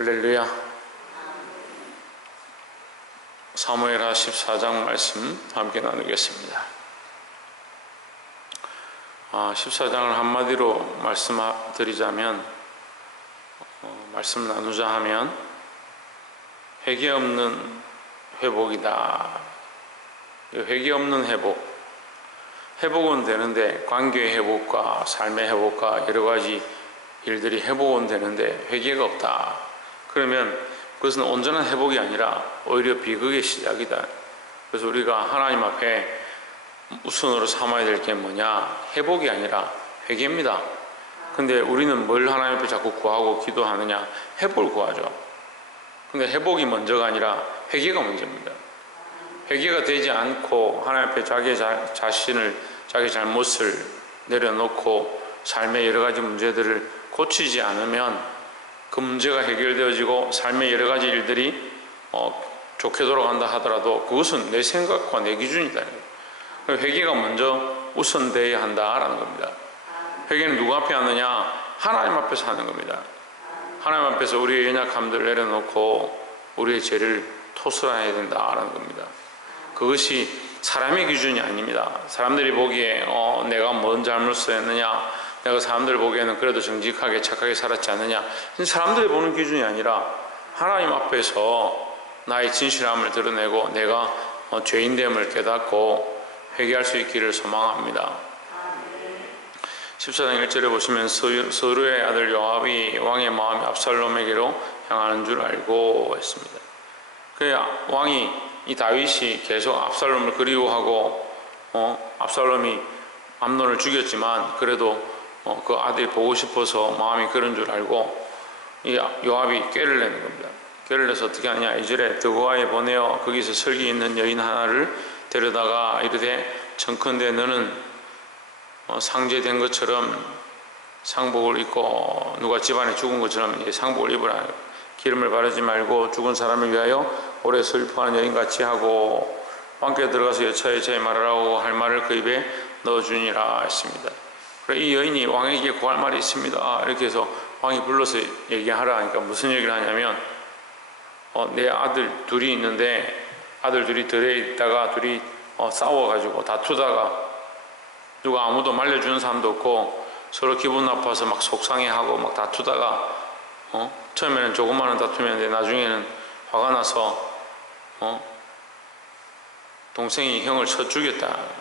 할렐루야. 사무엘하 14장 말씀 함께 나누겠습니다. 14장을 한마디로 말씀드리자면, 말씀 나누자 하면 회개 없는 회복이다. 회개 없는 회복은 되는데, 관계의 회복과 삶의 회복과 여러 가지 일들이 회복은 되는데 회개가 없다. 그러면 그것은 온전한 회복이 아니라 오히려 비극의 시작이다. 그래서 우리가 하나님 앞에 우선으로 삼아야 될 게 뭐냐? 회복이 아니라 회개입니다. 근데 우리는 뭘 하나님 앞에 자꾸 구하고 기도하느냐? 회복을 구하죠. 근데 회복이 먼저가 아니라 회개가 먼저입니다. 회개가 되지 않고 하나님 앞에 자기 자신을, 자기 잘못을 내려놓고 삶의 여러 가지 문제들을 고치지 않으면 그 문제가 해결되어지고 삶의 여러 가지 일들이 좋게 돌아간다 하더라도 그것은 내 생각과 내 기준이다. 회개가 먼저 우선되어야 한다라는 겁니다. 회개는 누구 앞에 하느냐? 하나님 앞에서 하는 겁니다. 하나님 앞에서 우리의 연약함들을 내려놓고 우리의 죄를 토설해야 된다라는 겁니다. 그것이 사람의 기준이 아닙니다. 사람들이 보기에 내가 뭔 잘못을 했느냐, 내가 사람들 보기에는 그래도 정직하게 착하게 살았지 않느냐, 사람들이 보는 기준이 아니라 하나님 앞에서 나의 진실함을 드러내고 내가 죄인됨을 깨닫고 회개할 수 있기를 소망합니다. 14장 1절에 보시면 서루의 아들 요압이 왕의 마음이 압살롬에게로 향하는 줄 알고 했습니다. 왕이, 이 다윗이 계속 압살롬을 그리워하고 압살롬이 암논을 죽였지만 그래도 그 아들이 보고 싶어서 마음이 그런 줄 알고 이 요압이 꾀를 내는 겁니다. 꾀를 내서 어떻게 하냐? 2절에 드고아에 보내어 거기서 설기 있는 여인 하나를 데려다가 이르되, 청컨대 너는 상제된 것처럼 상복을 입고 누가 집안에 죽은 것처럼 상복을 입으라. 기름을 바르지 말고 죽은 사람을 위하여 오래 슬퍼하는 여인같이 하고 왕께 들어가서 여차여차히 말하라고 할 말을 그 입에 넣어주니라 했습니다. 이 여인이 왕에게 구할 말이 있습니다. 이렇게 해서 왕이 불러서 얘기하라. 그러니까 무슨 얘기를 하냐면, 내 아들 둘이 있는데 아들 둘이 들에 있다가 둘이 싸워가지고 다투다가 누가 아무도 말려주는 사람도 없고 서로 기분 나빠서 막 속상해하고 막 다투다가 처음에는 조그마한 다툼이었는데 나중에는 화가 나서 동생이 형을 쳐 죽였다.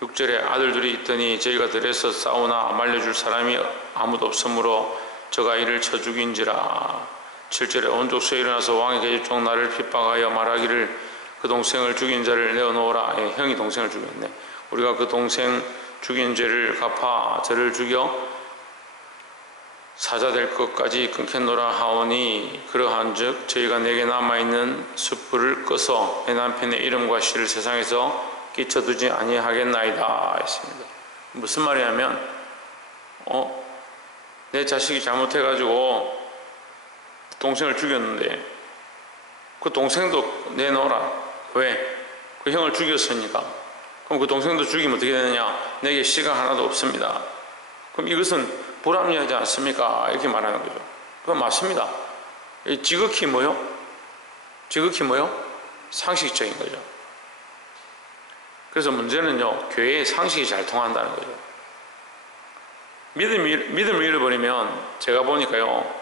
6절에 아들 둘이 있더니 저희가 들에서 싸우나 말려줄 사람이 아무도 없으므로 저가 이를 쳐 죽인지라. 7절에 온 족속이 일어나서 왕의 계집종 나를 핍박하여 말하기를 그 동생을 죽인 자를 내어놓으라. 형이 동생을 죽였네. 우리가 그 동생 죽인 죄를 갚아 저를 죽여 사자 될 것까지 끊겠노라 하오니, 그러한즉 저희가 내게 남아있는 숯불을 꺼서 내 남편의 이름과 씨를 세상에서 끼쳐두지 아니하겠나이다 했습니다. 무슨 말이냐면 내 자식이 잘못해가지고 동생을 죽였는데 그 동생도 내놓으라. 왜? 그 형을 죽였으니까. 그럼 그 동생도 죽이면 어떻게 되느냐? 내게 씨가 하나도 없습니다. 그럼 이것은 불합리하지 않습니까? 이렇게 말하는 거죠. 그건 맞습니다. 지극히 뭐요? 상식적인 거죠. 그래서 문제는요, 교회의 상식이 잘 통한다는 거죠. 믿음을 잃어버리면, 제가 보니까요,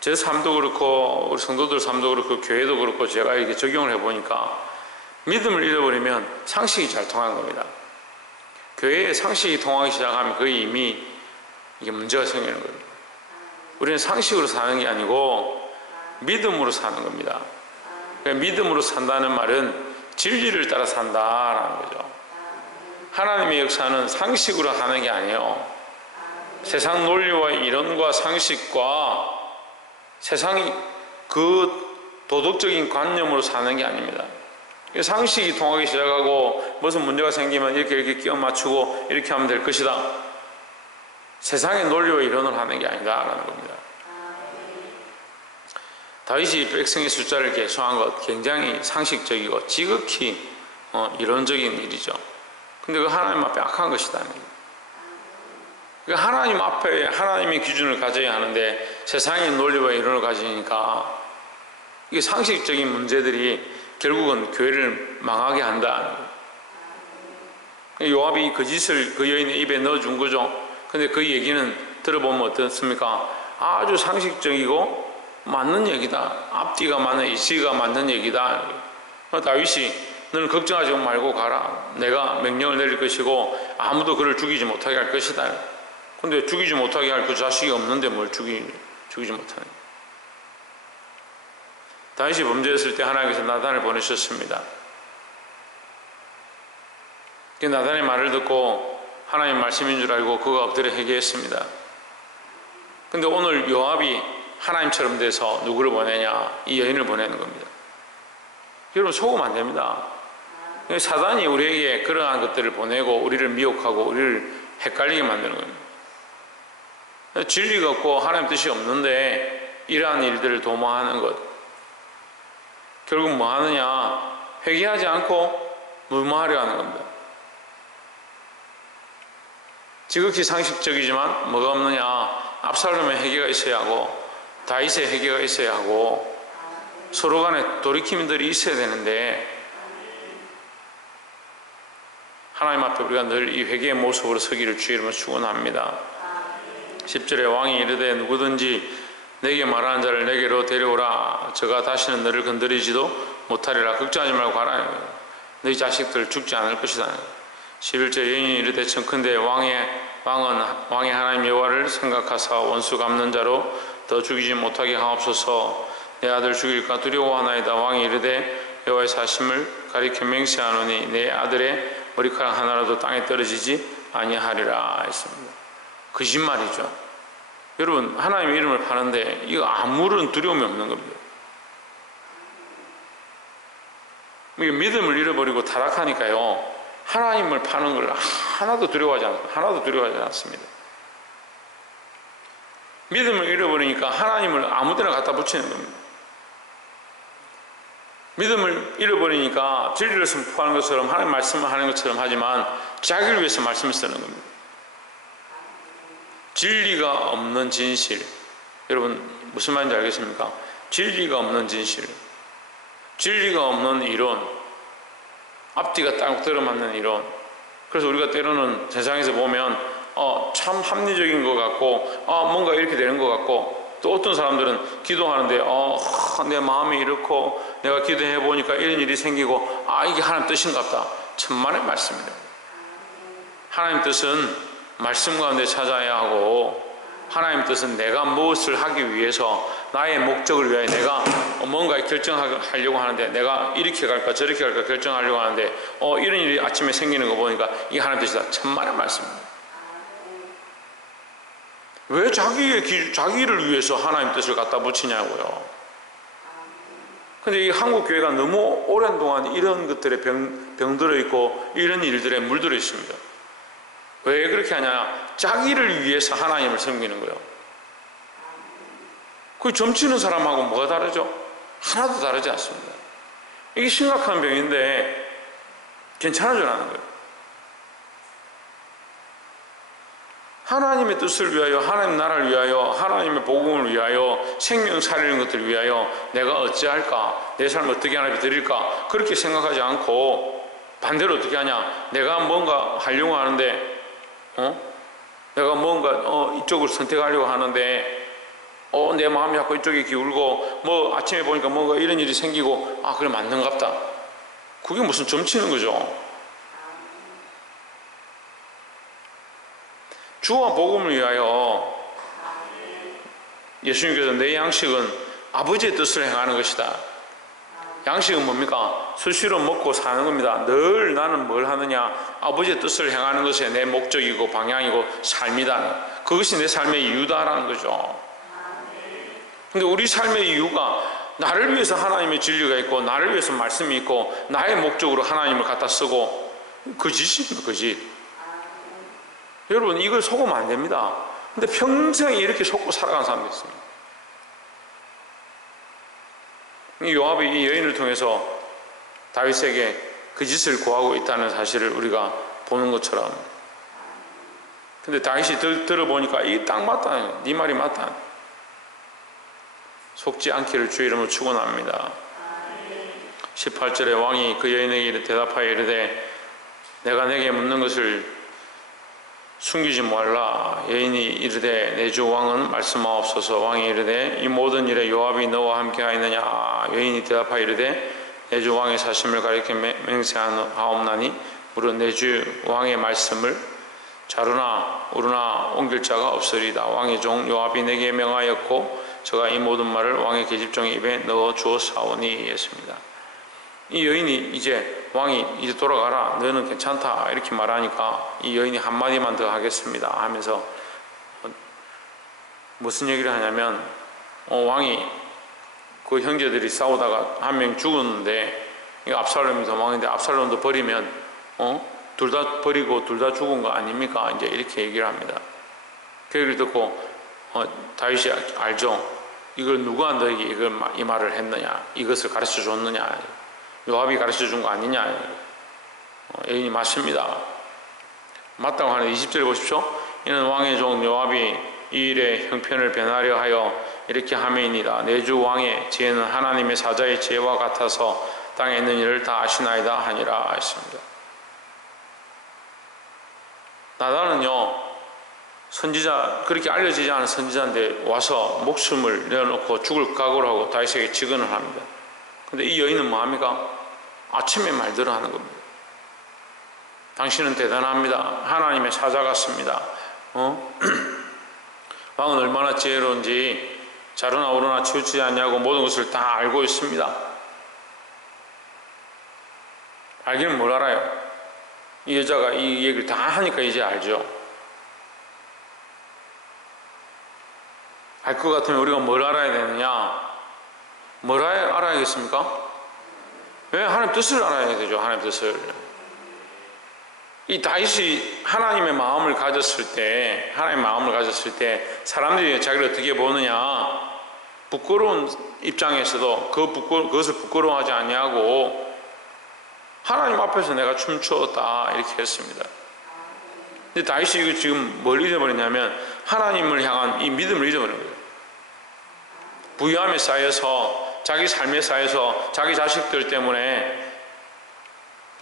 제 삶도 그렇고 우리 성도들 삶도 그렇고 교회도 그렇고 제가 이렇게 적용을 해보니까 믿음을 잃어버리면 상식이 잘 통하는 겁니다. 교회의 상식이 통하기 시작하면 거의 이미 이게 문제가 생기는 겁니다. 우리는 상식으로 사는 게 아니고 믿음으로 사는 겁니다. 믿음으로 산다는 말은 진리를 따라 산다라는 거죠. 하나님의 역사는 상식으로 하는 게 아니에요. 세상 논리와 이론과 상식과 세상이 그 도덕적인 관념으로 사는 게 아닙니다. 상식이 통하기 시작하고 무슨 문제가 생기면 이렇게 끼워 맞추고 이렇게 하면 될 것이다. 세상의 논리와 이론을 하는 게 아니다라는 겁니다. 다윗이 백성의 숫자를 계수한 것 굉장히 상식적이고 지극히 이론적인 일이죠. 근데 그 하나님 앞에 악한 것이다. 그러니까 하나님 앞에 하나님의 기준을 가져야 하는데 세상의 논리와 이론을 가지니까 이게 상식적인 문제들이 결국은 교회를 망하게 한다. 요압이 그 짓을 그 여인의 입에 넣어준 거죠. 근데 그 얘기는 들어보면 어떻습니까? 아주 상식적이고 맞는 얘기다. 앞뒤가 맞는, 이치가 맞는 얘기다. 다윗이 너는 걱정하지 말고 가라. 내가 명령을 내릴 것이고 아무도 그를 죽이지 못하게 할 것이다. 근데 죽이지 못하게 할 그 자식이 없는데 뭘 죽이지 못하는. 다윗이 범죄했을 때 하나님께서 나단을 보내셨습니다. 나단의 말을 듣고 하나님 말씀인 줄 알고 그가 엎드려 회개했습니다. 근데 오늘 요압이 하나님처럼 돼서 누구를 보내냐? 이 여인을 보내는 겁니다. 여러분 속으면 안 됩니다. 사단이 우리에게 그러한 것들을 보내고 우리를 미혹하고 우리를 헷갈리게 만드는 겁니다. 진리가 없고 하나님 뜻이 없는데 이러한 일들을 도모하는 것, 결국 뭐 하느냐? 회개하지 않고 무마하려 하는 겁니다. 지극히 상식적이지만 뭐가 없느냐? 압살롬의 회개가 있어야 하고 다윗의 회개가 있어야 하고 서로 간에 돌이킴들이 있어야 되는데 하나님 앞에 우리가 늘 이 회개의 모습으로 서기를 주의 이름으로 축원합니다. 10절에 왕이 이르되 누구든지 내게 말하는 자를 내게로 데려오라. 저가 다시는 너를 건드리지도 못하리라. 걱정하지 말고 가라. 너희 자식들 죽지 않을 것이다. 11절 여인이 이르되 청컨대 왕은 왕의 하나님 여호와를 생각하사 원수 갚는 자로 더 죽이지 못하게 하옵소서. 내 아들 죽일까 두려워하나이다. 왕이 이르되 여호와의 사심을 가리켜 맹세하노니 내 아들의 머리카락 하나라도 땅에 떨어지지 아니하리라 했습니다. 거짓말이죠. 여러분 하나님의 이름을 파는데 이거 아무런 두려움이 없는 겁니다. 이게 믿음을 잃어버리고 타락하니까요 하나님을 파는 걸 하나도 두려워하지 않습니다. 믿음을 잃어버리니까 하나님을 아무데나 갖다 붙이는 겁니다. 믿음을 잃어버리니까 진리를 선포하는 것처럼 하나님 말씀을 하는 것처럼 하지만 자기를 위해서 말씀을 쓰는 겁니다. 진리가 없는 진실, 여러분 무슨 말인지 알겠습니까? 진리가 없는 진실, 진리가 없는 이론, 앞뒤가 딱 들어맞는 이론. 그래서 우리가 때로는 세상에서 보면 참 합리적인 것 같고 뭔가 이렇게 되는 것 같고, 또 어떤 사람들은 기도하는데 내 마음이 이렇고 내가 기도해 보니까 이런 일이 생기고 이게 하나님 뜻인갑다. 천만의 말씀입니다. 하나님 뜻은 말씀 가운데 찾아야 하고, 하나님 뜻은 내가 무엇을 하기 위해서 나의 목적을 위하여 내가 뭔가 결정하려고 하는데, 내가 이렇게 갈까 저렇게 갈까 결정하려고 하는데 이런 일이 아침에 생기는 거 보니까 이게 하나님 뜻이다. 천만의 말씀입니다. 왜 자기를 위해서 하나님 뜻을 갖다 붙이냐고요. 근데 이 한국 교회가 너무 오랜 동안 이런 것들에 병들어 있고 이런 일들에 물들어 있습니다. 왜 그렇게 하냐? 자기를 위해서 하나님을 섬기는 거예요. 그 점치는 사람하고 뭐가 다르죠? 하나도 다르지 않습니다. 이게 심각한 병인데 괜찮아져라는 거예요. 하나님의 뜻을 위하여, 하나님 나라를 위하여, 하나님의 복음을 위하여, 생명 살리는 것들을 위하여 내가 어찌할까? 내 삶을 어떻게 하나님께 드릴까? 그렇게 생각하지 않고 반대로 어떻게 하냐? 내가 뭔가 하려고 하는데 내가 뭔가 이쪽을 선택하려고 하는데 내 마음이 자꾸 이쪽에 기울고 뭐 아침에 보니까 뭔가 이런 일이 생기고 그래 맞는갑다. 그게 무슨 점치는 거죠. 주와 복음을 위하여 예수님께서 내 양식은 아버지의 뜻을 행하는 것이다. 양식은 뭡니까? 수시로 먹고 사는 겁니다. 늘 나는 뭘 하느냐? 아버지의 뜻을 행하는 것이 내 목적이고 방향이고 삶이다. 그것이 내 삶의 이유다라는 거죠. 근데 우리 삶의 이유가 나를 위해서 하나님의 진리가 있고 나를 위해서 말씀이 있고 나의 목적으로 하나님을 갖다 쓰고 거짓입니다. 거짓. 여러분 이걸 속으면 안 됩니다. 근데 평생 이렇게 속고 살아가는 사람도 있습니다. 이 요압이 이 여인을 통해서 다윗에게 그 짓을 고하고 있다는 사실을 우리가 보는 것처럼 근데 다윗이 들어보니까 이 딱 맞다. 네 말이 맞다. 속지 않기를 주의 이름으로 축원합니다. 18절에 왕이 그 여인에게 대답하여 이르되 내가 내게 묻는 것을 숨기지 말라. 여인이 이르되 내 주 왕은 말씀하옵소서. 왕이 이르되 이 모든 일에 요압이 너와 함께 하였느냐. 여인이 대답하여 이르되 내 주 왕의 사심을 가리켜 맹세하옵나니 무릇 내 주 왕의 말씀을 자루나 우루나 옮길 자가 없으리다. 왕의 종 요압이 내게 명하였고 저가 이 모든 말을 왕의 계집종의 입에 넣어 주었사오니 했습니다. 이 여인이 이제 왕이 이제 돌아가라, 너는 괜찮다 이렇게 말하니까 이 여인이 한마디만 더 하겠습니다 하면서 무슨 얘기를 하냐면 왕이 그 형제들이 싸우다가 한 명 죽었는데 이거 압살롬이 더 왕인데 압살롬도 버리면 둘 다 버리고 둘 다 죽은 거 아닙니까? 이제 이렇게 얘기를 합니다. 그 얘기를 듣고 다윗이 알죠. 이걸 누가 너에게 이 말을 했느냐, 이것을 가르쳐 줬느냐, 요압이 가르쳐 준 거 아니냐. 여인이 맞습니다. 맞다고 하는 20절에 보십시오. 이는 왕의 종 요압이 이 일의 형편을 변하려 하여 이렇게 하매이니라. 내 주 왕의 지혜는 하나님의 사자의 지혜와 같아서 땅에 있는 일을 다 아시나이다 하니라 했습니다. 나단은요, 선지자, 그렇게 알려지지 않은 선지자인데 와서 목숨을 내어놓고 죽을 각오를 하고 다윗에게 직언을 합니다. 근데 이 여인은 뭐합니까? 아침에 말들어 하는 겁니다. 당신은 대단합니다. 하나님의 사자 같습니다. 왕은 얼마나 지혜로운지 자루나 우루나 치우치지 않냐고 모든 것을 다 알고 있습니다. 알기는 뭘 알아요? 이 여자가 이 얘기를 다 하니까 이제 알죠. 알 것 같으면 우리가 뭘 알아야 되느냐? 뭘 알아야겠습니까? 왜? 하나님 뜻을 알아야 되죠. 하나님 뜻을. 이 다윗이 하나님의 마음을 가졌을 때 사람들이 자기를 어떻게 보느냐? 부끄러운 입장에서도 그것을 부끄러워하지 아니하고 하나님 앞에서 내가 춤추었다 이렇게 했습니다. 근데 다윗이 이거 지금 뭘 잃어버렸냐면 하나님을 향한 이 믿음을 잃어버린 거예요. 부유함에 쌓여서 자기 삶에 쌓여서 자기 자식들 때문에,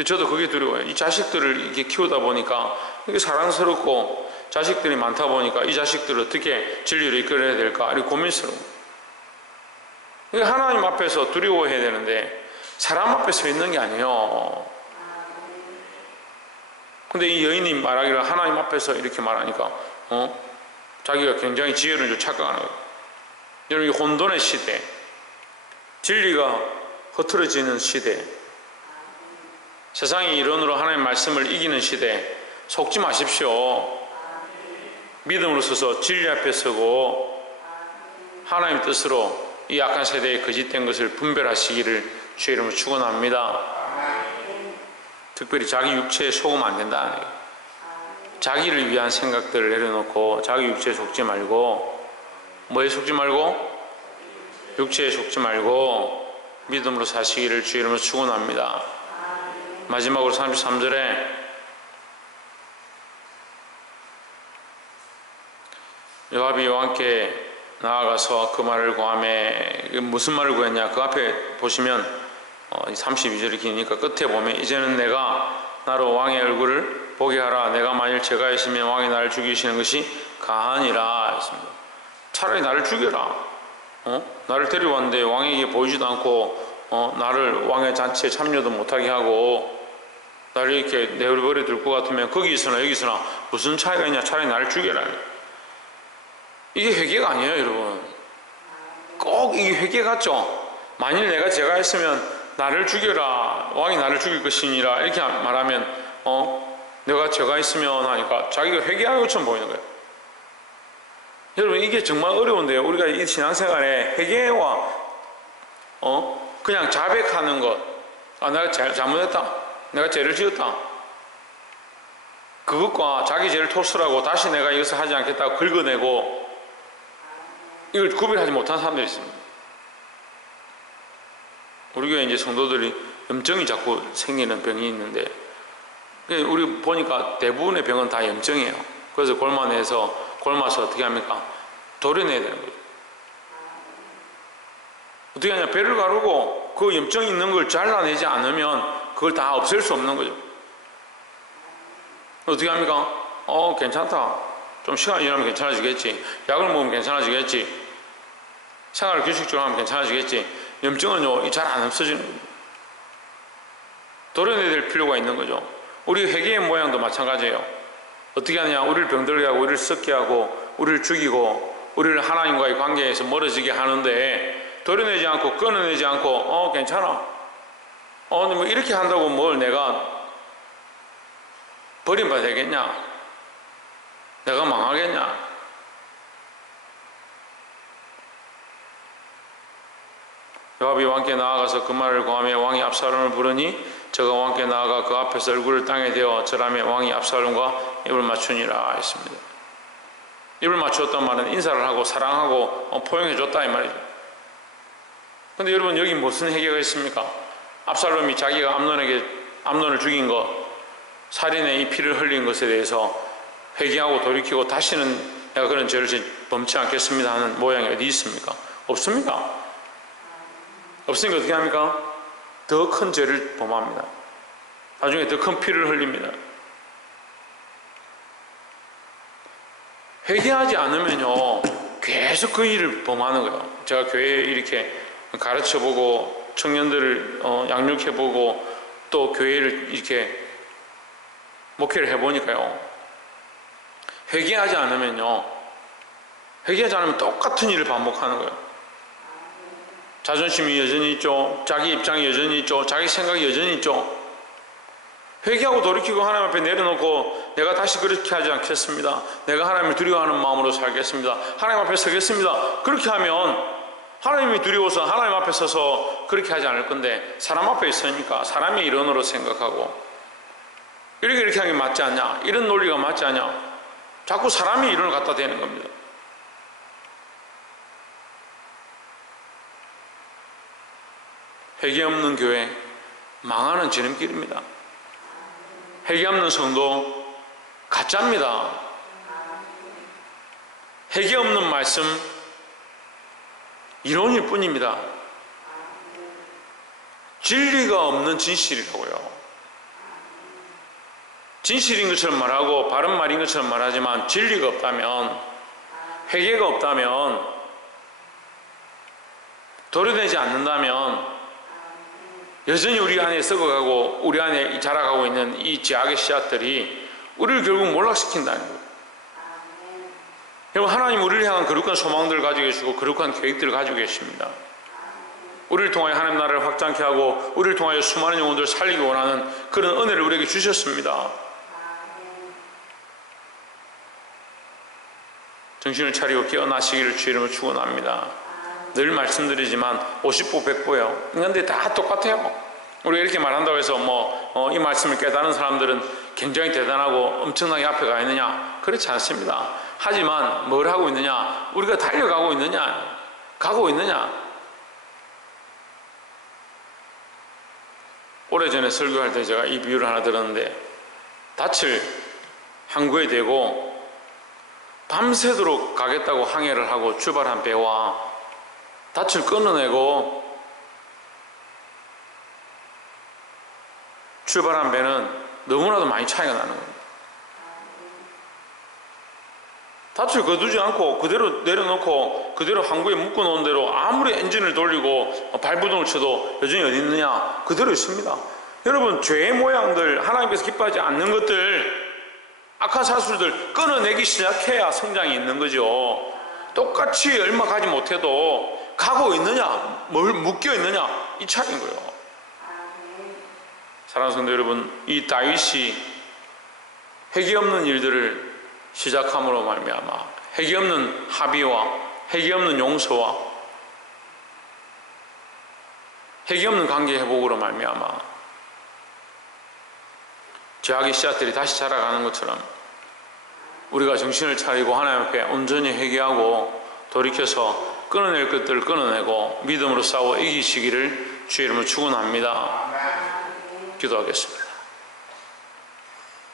저도 그게 두려워요. 이 자식들을 이렇게 키우다 보니까 이게 사랑스럽고 자식들이 많다 보니까 이 자식들을 어떻게 진리로 이끌어야 될까 이렇게 고민스러워. 이게 하나님 앞에서 두려워해야 되는데 사람 앞에 서 있는 게 아니에요. 근데 이 여인이 말하기를 하나님 앞에서 이렇게 말하니까 자기가 굉장히 지혜로운 줄 착각하는 거예요. 여러분, 이 혼돈의 시대, 진리가 흐트러지는 시대, 세상의 이론으로 하나님의 말씀을 이기는 시대, 속지 마십시오. 믿음으로 서서 진리 앞에 서고 하나님의 뜻으로 이 악한 세대의 거짓된 것을 분별하시기를 주의 이름으로 축원합니다. 특별히 자기 육체에 속으면 안 된다. 자기를 위한 생각들을 내려놓고 자기 육체에 속지 말고, 뭐에 속지 말고? 육체에 속지 말고 믿음으로 사시기를 주의 이름으로 축원합니다. 마지막으로 33절에 요압이 왕께 나아가서 그 말을 구하매, 무슨 말을 구했냐? 그 앞에 보시면 32절이 기니까 끝에 보면 이제는 내가 나로 왕의 얼굴을 보게 하라. 내가 만일 죄가 있으면 왕이 나를 죽이시는 것이 가하니라 했습니다. 차라리 나를 죽여라. 나를 데려왔는데 왕에게 보이지도 않고 나를 왕의 잔치에 참여도 못하게 하고 나를 이렇게 내버려 둘 것 같으면 거기서나 여기서나 무슨 차이가 있냐? 차라리 나를 죽여라. 이게 회개가 아니에요, 여러분. 꼭 이게 회개 같죠? 만일 내가 죄가 있으면 나를 죽여라. 왕이 나를 죽일 것이니라. 이렇게 말하면 내가 죄가 있으면 하니까 자기가 회개하는 것처럼 보이는 거예요. 여러분, 이게 정말 어려운데요. 우리가 이 신앙생활에 회개와 그냥 자백하는 것, 내가 잘못했다, 내가 죄를 지었다, 그것과 자기 죄를 토설하고 다시 내가 이것을 하지 않겠다고 긁어내고 이걸 구별하지 못한 사람들이 있습니다. 우리 교회 이제 성도들이 염증이 자꾸 생기는 병이 있는데, 우리 보니까 대부분의 병은 다 염증이에요. 그래서 골마서 어떻게 합니까? 도려내야 되는 거죠. 어떻게 하냐? 배를 가르고 그 염증이 있는 걸 잘라내지 않으면 그걸 다 없앨 수 없는 거죠. 어떻게 합니까? 괜찮다. 좀 시간이 지나면 괜찮아지겠지. 약을 먹으면 괜찮아지겠지. 생활을 규칙적으로 하면 괜찮아지겠지. 염증은요, 잘 안 없어지는 거예요. 도려내야 될 필요가 있는 거죠. 우리 회개의 모양도 마찬가지예요. 어떻게 하냐? 우리를 병들게 하고, 우리를 썩게 하고, 우리를 죽이고, 우리를 하나님과의 관계에서 멀어지게 하는데, 도려내지 않고, 끊어내지 않고, 괜찮아. 뭐 이렇게 한다고 뭘 내가 버림받아야 되겠냐? 내가 망하겠냐? 요압이 왕께 나아가서 그 말을 고하며 왕이 압살롬을 부르니 저가 왕께 나아가 그 앞에서 얼굴을 땅에 대어 절하며 왕이 압살롬과 입을 맞추니라 했습니다. 입을 맞추었단 말은 인사를 하고 사랑하고 포용해 줬다 이 말이죠. 근데 여러분 여기 무슨 해결가 있습니까? 압살롬이 자기가 암논을 죽인 것, 살인의 이 피를 흘린 것에 대해서 회개하고 돌이키고 다시는 내가 그런 죄를 범치 않겠습니다 하는 모양이 어디 있습니까? 없습니다. 없으니까 어떻게 합니까? 더 큰 죄를 범합니다. 나중에 더 큰 피를 흘립니다. 회개하지 않으면요 계속 그 일을 범하는 거예요. 제가 교회에 이렇게 가르쳐보고 청년들을 양육해보고 또 교회를 이렇게 목회를 해보니까요, 회개하지 않으면 똑같은 일을 반복하는 거예요. 자존심이 여전히 있죠. 자기 입장이 여전히 있죠. 자기 생각이 여전히 있죠. 회개하고 돌이키고 하나님 앞에 내려놓고 내가 다시 그렇게 하지 않겠습니다. 내가 하나님을 두려워하는 마음으로 살겠습니다. 하나님 앞에 서겠습니다. 그렇게 하면 하나님이 두려워서 하나님 앞에 서서 그렇게 하지 않을 건데, 사람 앞에 있으니까 사람의 일원으로 생각하고 이렇게 하는 게 맞지 않냐, 이런 논리가 맞지 않냐, 자꾸 사람의 일원을 갖다 대는 겁니다. 회개 없는 교회 망하는 지름길입니다. 회개 없는 성도 가짜입니다. 회개 없는 말씀 이론일 뿐입니다. 진리가 없는 진실이라고요. 진실인 것처럼 말하고 바른 말인 것처럼 말하지만 진리가 없다면, 회개가 없다면, 도려내지 않는다면 여전히 우리 안에 썩어가고 우리 안에 자라가고 있는 이 죄악의 씨앗들이 우리를 결국 몰락시킨다는 거예요. 여러분, 하나님 우리를 향한 거룩한 소망들을 가지고 계시고 거룩한 계획들을 가지고 계십니다. 우리를 통하여 하나님 나라를 확장케 하고 우리를 통하여 수많은 영혼들을 살리기 원하는 그런 은혜를 우리에게 주셨습니다. 정신을 차리고 깨어나시기를 주의 이름으로 축원합니다. 늘 말씀드리지만 50보 100보예요. 인간들이 다 똑같아요. 우리가 이렇게 말한다고 해서 이 말씀을 깨달은 사람들은 굉장히 대단하고 엄청나게 앞에 가 있느냐? 그렇지 않습니다. 하지만 뭘 하고 있느냐? 우리가 달려가고 있느냐? 가고 있느냐? 오래전에 설교할 때 제가 이 비유를 하나 들었는데, 닻을 항구에 대고 밤새도록 가겠다고 항해를 하고 출발한 배와 닻을 끊어내고 출발한 배는 너무나도 많이 차이가 나는 겁니다. 닻을 거두지 않고 그대로 내려놓고 그대로 항구에 묶어놓은 대로 아무리 엔진을 돌리고 발부동을 쳐도 여전히 어디 있느냐? 그대로 있습니다. 여러분, 죄의 모양들, 하나님께서 기뻐하지 않는 것들, 악한 사술들 끊어내기 시작해야 성장이 있는 거죠. 똑같이 얼마 가지 못해도 가고 있느냐, 뭘 묶여 있느냐, 이 차이인 거예요. 사랑하는 성도 여러분, 이 다윗이 회개 없는 일들을 시작함으로 말미암아 회개 없는 합의와 회개 없는 용서와 회개 없는 관계 회복으로 말미암아 죄악의 씨앗들이 다시 자라가는 것처럼 우리가 정신을 차리고 하나님 앞에 온전히 회개하고 돌이켜서 끊어낼 것들을 끊어내고 믿음으로 싸워 이기시기를 주의 이름으로 축원합니다. 기도하겠습니다.